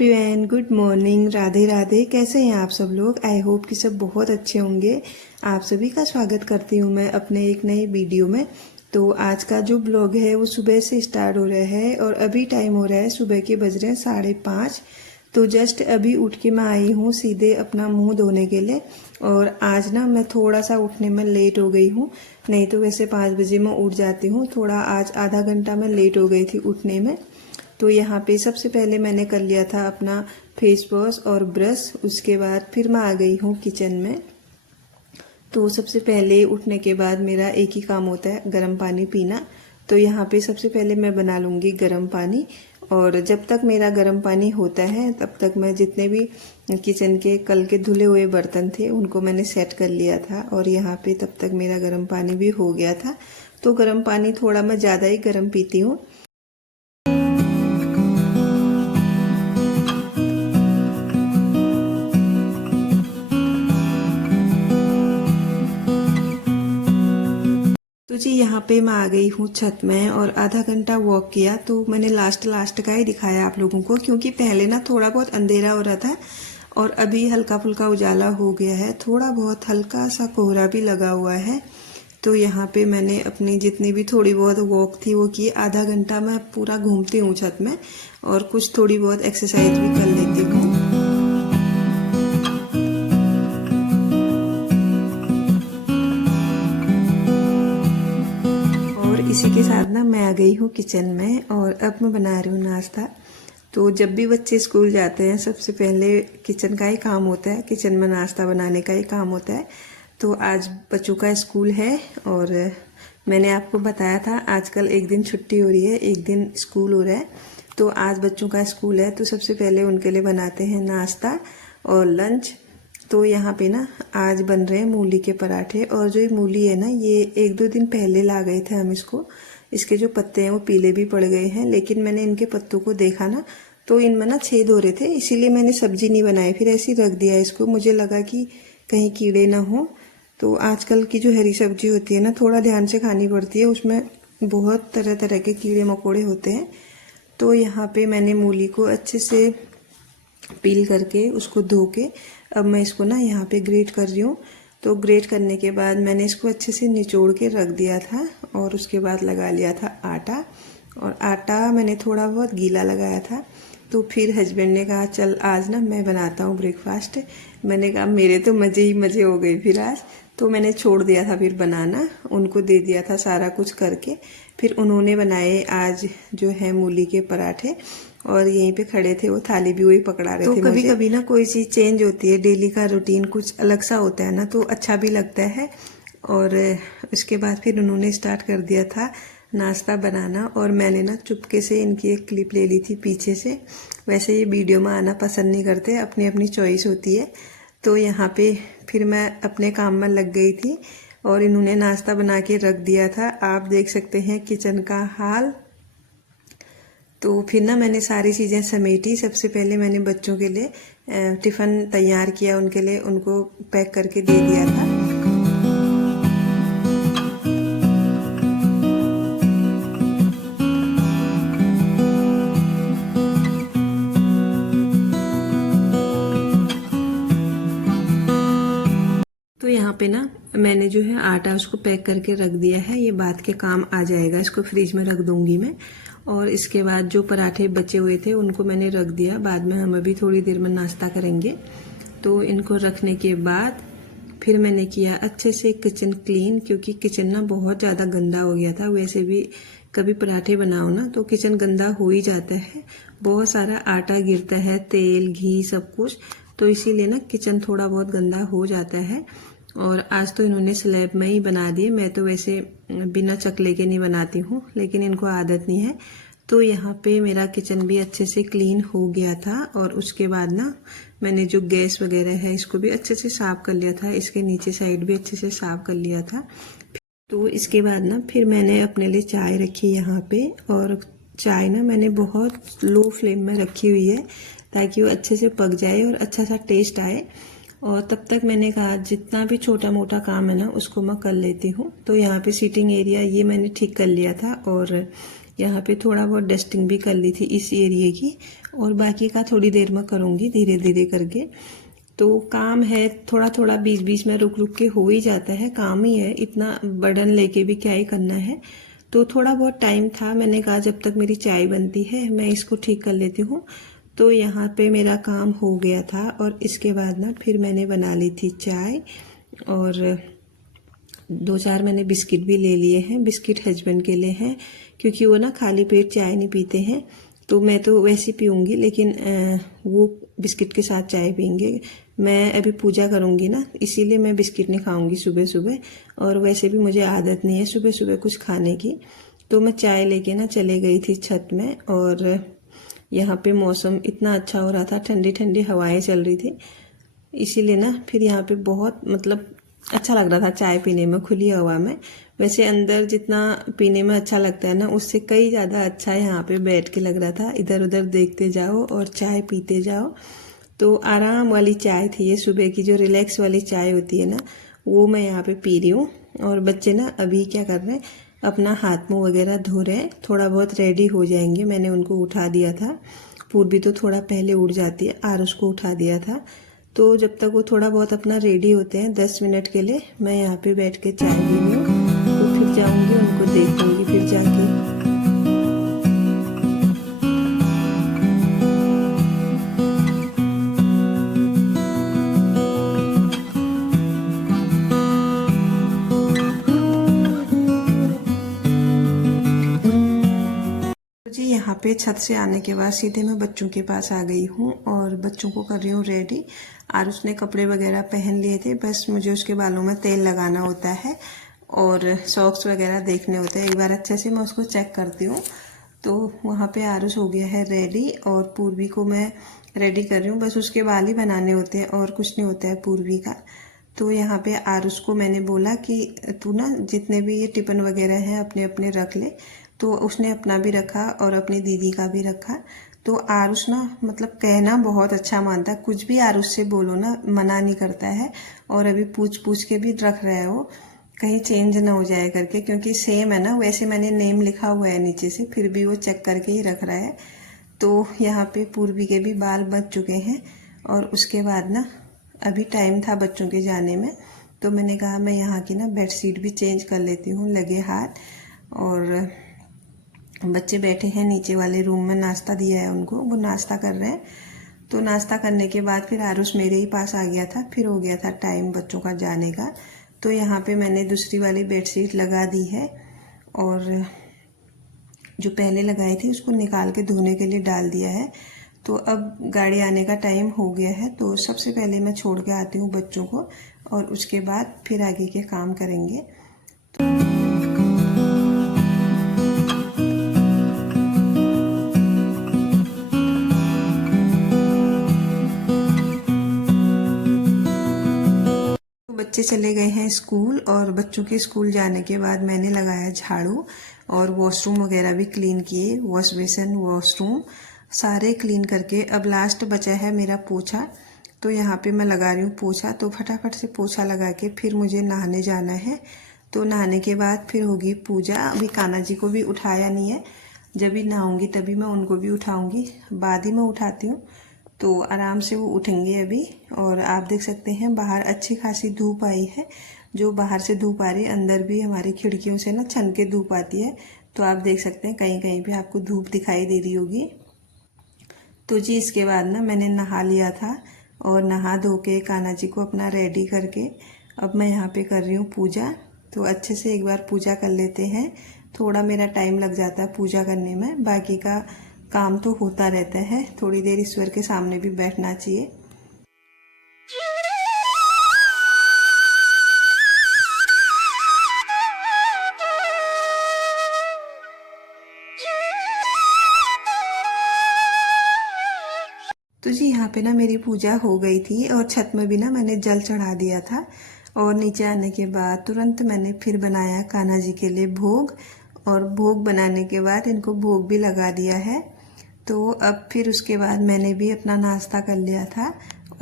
Everyone, good morning, Radhe Radhe. कैसे हैं आप सब लोग? आई होप कि सब बहुत अच्छे होंगे। आप सभी का स्वागत करती हूँ मैं अपने एक नए वीडियो में। तो आज का जो ब्लॉग है वो सुबह से स्टार्ट हो रहा है और अभी टाइम हो रहा है, सुबह के बज रहे हैं 5:30। तो जस्ट अभी उठ के मैं आई हूँ सीधे अपना मुंह धोने के लिए। और आज ना मैं थोड़ा सा उठने में लेट हो गई हूँ, नहीं तो वैसे 5 बजे मैं उठ जाती हूँ। थोड़ा आज आधा घंटा मैं लेट हो गई थी उठने में। तो यहाँ पे सबसे पहले मैंने कर लिया था अपना फेस वॉश और ब्रश। उसके बाद फिर मैं आ गई हूँ किचन में। तो सबसे पहले उठने के बाद मेरा एक ही काम होता है, गर्म पानी पीना। तो यहाँ पे सबसे पहले मैं बना लूँगी गर्म पानी। और जब तक मेरा गर्म पानी होता है तब तक मैं जितने भी किचन के कल के धुले हुए बर्तन थे उनको मैंने सेट कर लिया था। और यहाँ पे तब तक मेरा गर्म पानी भी हो गया था। तो गर्म पानी थोड़ा मैं ज़्यादा ही गर्म पीती हूँ। तो जी यहाँ पे मैं आ गई हूँ छत में और आधा घंटा वॉक किया। तो मैंने लास्ट का ही दिखाया आप लोगों को, क्योंकि पहले ना थोड़ा बहुत अंधेरा हो रहा था और अभी हल्का फुल्का उजाला हो गया है। थोड़ा बहुत हल्का सा कोहरा भी लगा हुआ है। तो यहाँ पे मैंने अपनी जितनी भी थोड़ी बहुत वॉक थी वो की। आधा घंटा मैं पूरा घूमती हूँ छत में और कुछ थोड़ी बहुत एक्सरसाइज भी कर लेती हूँ। इसी के साथ ना मैं आ गई हूँ किचन में और अब मैं बना रही हूँ नाश्ता। तो जब भी बच्चे स्कूल जाते हैं सबसे पहले किचन का ही काम होता है, किचन में नाश्ता बनाने का ही काम होता है। तो आज बच्चों का स्कूल है और मैंने आपको बताया था आजकल एक दिन छुट्टी हो रही है, एक दिन स्कूल हो रहा है। तो आज बच्चों का स्कूल है तो सबसे पहले उनके लिए बनाते हैं नाश्ता और लंच। तो यहाँ पे ना आज बन रहे हैं मूली के पराठे। और जो ये मूली है ना, ये 1-2 दिन पहले ला गए थे हम इसको। इसके जो पत्ते हैं वो पीले भी पड़ गए हैं, लेकिन मैंने इनके पत्तों को देखा ना तो इनमें ना छेद हो रहे थे, इसीलिए मैंने सब्जी नहीं बनाई, फिर ऐसे ही रख दिया इसको। मुझे लगा कि कहीं कीड़े ना हो। तो आजकल की जो हरी सब्जी होती है ना, थोड़ा ध्यान से खानी पड़ती है, उसमें बहुत तरह तरह के कीड़े मकोड़े होते हैं। तो यहाँ पे मैंने मूली को अच्छे से पील करके उसको धो के अब मैं इसको ना यहाँ पे ग्रेट कर रही हूँ। तो ग्रेट करने के बाद मैंने इसको अच्छे से निचोड़ के रख दिया था और उसके बाद लगा लिया था आटा। और आटा मैंने थोड़ा बहुत गीला लगाया था। तो फिर हस्बैंड ने कहा चल आज ना मैं बनाता हूँ ब्रेकफास्ट। मैंने कहा मेरे तो मज़े ही मज़े हो गए फिर आज। तो मैंने छोड़ दिया था फिर बनाना, उनको दे दिया था सारा कुछ करके। फिर उन्होंने बनाए आज जो है मूली के पराठे और यहीं पे खड़े थे, वो थाली भी वही पकड़ा रहे थे। तो कभी कभी ना कोई चीज़ चेंज होती है, डेली का रूटीन कुछ अलग सा होता है ना, तो अच्छा भी लगता है। और उसके बाद फिर उन्होंने स्टार्ट कर दिया था नाश्ता बनाना और मैंने ना चुपके से इनकी एक क्लिप ले ली थी पीछे से। वैसे ये वीडियो में आना पसंद नहीं करते, अपनी अपनी चॉइस होती है। तो यहाँ पे फिर मैं अपने काम में लग गई थी और इन्होंने नाश्ता बना के रख दिया था। आप देख सकते हैं किचन का हाल। तो फिर ना मैंने सारी चीज़ें समेटी। सबसे पहले मैंने बच्चों के लिए टिफ़िन तैयार किया, उनके लिए उनको पैक करके दे दिया था। तो यहाँ पे ना मैंने जो है आटा उसको पैक करके रख दिया है, ये बाद के काम आ जाएगा, इसको फ्रिज में रख दूंगी मैं। और इसके बाद जो पराठे बचे हुए थे उनको मैंने रख दिया, बाद में हम अभी थोड़ी देर में नाश्ता करेंगे। तो इनको रखने के बाद फिर मैंने किया अच्छे से किचन क्लीन, क्योंकि किचन ना बहुत ज़्यादा गंदा हो गया था। वैसे भी कभी पराठे बनाओ ना तो किचन गंदा हो ही जाता है, बहुत सारा आटा गिरता है, तेल घी सब कुछ। तो इसीलिए ना किचन थोड़ा बहुत गंदा हो जाता है। और आज तो इन्होंने स्लैब में ही बना दिए, मैं तो वैसे बिना चकले के नहीं बनाती हूँ, लेकिन इनको आदत नहीं है। तो यहाँ पे मेरा किचन भी अच्छे से क्लीन हो गया था। और उसके बाद ना मैंने जो गैस वगैरह है इसको भी अच्छे से साफ कर लिया था, इसके नीचे साइड भी अच्छे से साफ कर लिया था। तो इसके बाद ना फिर मैंने अपने लिए चाय रखी यहाँ पे। और चाय ना मैंने बहुत लो फ्लेम में रखी हुई है ताकि वो अच्छे से पक जाए और अच्छा सा टेस्ट आए। और तब तक मैंने कहा जितना भी छोटा मोटा काम है ना उसको मैं कर लेती हूँ। तो यहाँ पे सीटिंग एरिया ये मैंने ठीक कर लिया था और यहाँ पे थोड़ा बहुत डस्टिंग भी कर ली थी इस एरिए की, और बाकी का थोड़ी देर में करूँगी धीरे धीरे करके। तो काम है थोड़ा थोड़ा बीच बीच में रुक रुक के हो ही जाता है, काम ही है, इतना बर्डन लेके भी क्या ही करना है। तो थोड़ा बहुत टाइम था, मैंने कहा जब तक मेरी चाय बनती है मैं इसको ठीक कर लेती हूँ। तो यहाँ पे मेरा काम हो गया था और इसके बाद ना फिर मैंने बना ली थी चाय, और 2-4 मैंने बिस्किट भी ले लिए हैं। बिस्किट हस्बैंड के लिए हैं क्योंकि वो ना खाली पेट चाय नहीं पीते हैं, तो मैं तो वैसे पीऊँगी, लेकिन वो बिस्किट के साथ चाय पियेंगे। मैं अभी पूजा करूँगी ना, इसीलिए मैं बिस्किट नहीं खाऊँगी सुबह सुबह, और वैसे भी मुझे आदत नहीं है सुबह सुबह कुछ खाने की। तो मैं चाय लेके ना चले गई थी छत में, और यहाँ पे मौसम इतना अच्छा हो रहा था, ठंडी ठंडी हवाएं चल रही थी, इसीलिए ना फिर यहाँ पे बहुत मतलब अच्छा लग रहा था चाय पीने में खुली हवा में। वैसे अंदर जितना पीने में अच्छा लगता है ना, उससे कई ज़्यादा अच्छा यहाँ पे बैठ के लग रहा था, इधर उधर देखते जाओ और चाय पीते जाओ। तो आराम वाली चाय थी ये, सुबह की जो रिलैक्स वाली चाय होती है ना, वो मैं यहाँ पे पी रही हूँ। और बच्चे ना अभी क्या कर रहे हैं, अपना हाथ मुँह वगैरह धो रहे हैं, थोड़ा बहुत रेडी हो जाएंगे। मैंने उनको उठा दिया था, पूर्वी तो थोड़ा पहले उठ जाती है, आरुष को उठा दिया था। तो जब तक वो थोड़ा बहुत अपना रेडी होते हैं 10 मिनट के लिए, मैं यहाँ पे बैठ के चाय पी रही हूँ। तो फिर जाऊँगी उनको देखूँगी फिर जाके। जी यहाँ पे छत से आने के बाद सीधे मैं बच्चों के पास आ गई हूँ और बच्चों को कर रही हूँ रेडी। आरुष ने कपड़े वगैरह पहन लिए थे, बस मुझे उसके बालों में तेल लगाना होता है और सॉक्स वगैरह देखने होते हैं, एक बार अच्छे से मैं उसको चेक करती हूँ। तो वहाँ पे आरुष हो गया है रेडी और पूर्वी को मैं रेडी कर रही हूँ, बस उसके बाल ही बनाने होते हैं और कुछ नहीं होता है पूर्वी का। तो यहाँ पे आरुष को मैंने बोला कि तू ना जितने भी ये टिफिन वगैरह हैं अपने अपने रख ले, तो उसने अपना भी रखा और अपनी दीदी का भी रखा। तो आरुष ना मतलब कहना बहुत अच्छा मानता है, कुछ भी आरुष से बोलो ना मना नहीं करता है, और अभी पूछ पूछ के भी रख रहा है वो, कहीं चेंज ना हो जाए करके, क्योंकि सेम है ना, वैसे मैंने नेम लिखा हुआ है नीचे से, फिर भी वो चेक करके ही रख रहा है। तो यहाँ पे पूर्वी के भी बाल बच चुके हैं और उसके बाद ना अभी टाइम था बच्चों के जाने में, तो मैंने कहा मैं यहाँ की ना बेडशीट भी चेंज कर लेती हूँ लगे हाथ। और बच्चे बैठे हैं नीचे वाले रूम में, नाश्ता दिया है उनको, वो नाश्ता कर रहे हैं। तो नाश्ता करने के बाद फिर आरुष मेरे ही पास आ गया था, फिर हो गया था टाइम बच्चों का जाने का। तो यहाँ पे मैंने दूसरी वाली बेडशीट लगा दी है और जो पहले लगाई थी उसको निकाल के धोने के लिए डाल दिया है। तो अब गाड़ी आने का टाइम हो गया है, तो सबसे पहले मैं छोड़ के आती हूँ बच्चों को और उसके बाद फिर आगे के काम करेंगे। बच्चे चले गए हैं स्कूल और बच्चों के स्कूल जाने के बाद मैंने लगाया झाड़ू और वॉशरूम वगैरह भी क्लीन किए, वॉश बेसिन वॉशरूम सारे क्लीन करके अब लास्ट बचा है मेरा पोछा। तो यहाँ पे मैं लगा रही हूँ पोछा, तो फटाफट से पोछा लगा के फिर मुझे नहाने जाना है। तो नहाने के बाद फिर होगी पूजा। अभी कान्हा जी को भी उठाया नहीं है, जब भी नहाऊंगी तभी मैं उनको भी उठाऊंगी, बाद ही मैं उठाती हूँ, तो आराम से वो उठेंगे अभी। और आप देख सकते हैं बाहर अच्छी खासी धूप आई है, जो बाहर से धूप आ रही है अंदर भी हमारी खिड़कियों से ना छन के धूप आती है, तो आप देख सकते हैं कहीं कहीं पे आपको धूप दिखाई दे रही होगी। तो जी इसके बाद ना मैंने नहा लिया था और नहा धो के कान्हा जी को अपना रेडी करके अब मैं यहाँ पे कर रही हूँ पूजा। तो अच्छे से एक बार पूजा कर लेते हैं, थोड़ा मेरा टाइम लग जाता है पूजा करने में, बाकी का काम तो होता रहता है, थोड़ी देर ईश्वर के सामने भी बैठना चाहिए। तो जी यहाँ पे ना मेरी पूजा हो गई थी और छत में भी ना मैंने जल चढ़ा दिया था, और नीचे आने के बाद तुरंत मैंने फिर बनाया कान्हा जी के लिए भोग, और भोग बनाने के बाद इनको भोग भी लगा दिया है। तो अब फिर उसके बाद मैंने भी अपना नाश्ता कर लिया था,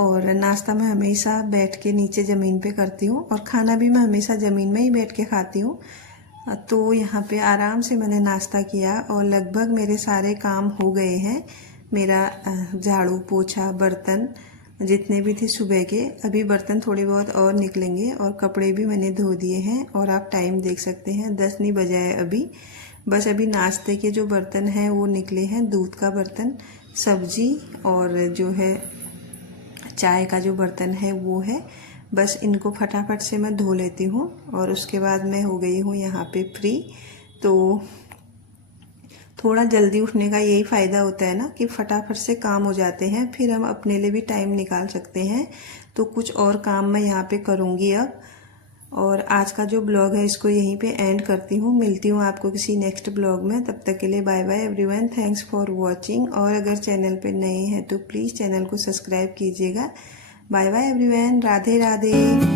और नाश्ता मैं हमेशा बैठ के नीचे ज़मीन पे करती हूँ और खाना भी मैं हमेशा ज़मीन में ही बैठ के खाती हूँ। तो यहाँ पे आराम से मैंने नाश्ता किया और लगभग मेरे सारे काम हो गए हैं। मेरा झाड़ू पोछा बर्तन जितने भी थे सुबह के, अभी बर्तन थोड़े बहुत और निकलेंगे और कपड़े भी मैंने धो दिए हैं। और आप टाइम देख सकते हैं 10 नहीं बजा है अभी। बस अभी नाश्ते के जो बर्तन हैं वो निकले हैं, दूध का बर्तन, सब्जी और जो है चाय का जो बर्तन है वो है। बस इनको फटाफट से मैं धो लेती हूँ और उसके बाद मैं हो गई हूँ यहाँ पे फ्री। तो थोड़ा जल्दी उठने का यही फ़ायदा होता है ना कि फटाफट से काम हो जाते हैं, फिर हम अपने लिए भी टाइम निकाल सकते हैं। तो कुछ और काम मैं यहाँ पे करूँगी अब। और आज का जो ब्लॉग है इसको यहीं पे एंड करती हूँ। मिलती हूँ आपको किसी नेक्स्ट ब्लॉग में, तब तक के लिए bye bye everyone. Thanks for watching. और अगर चैनल पे नए हैं तो प्लीज़ चैनल को सब्सक्राइब कीजिएगा। Bye bye everyone, Radhe Radhe.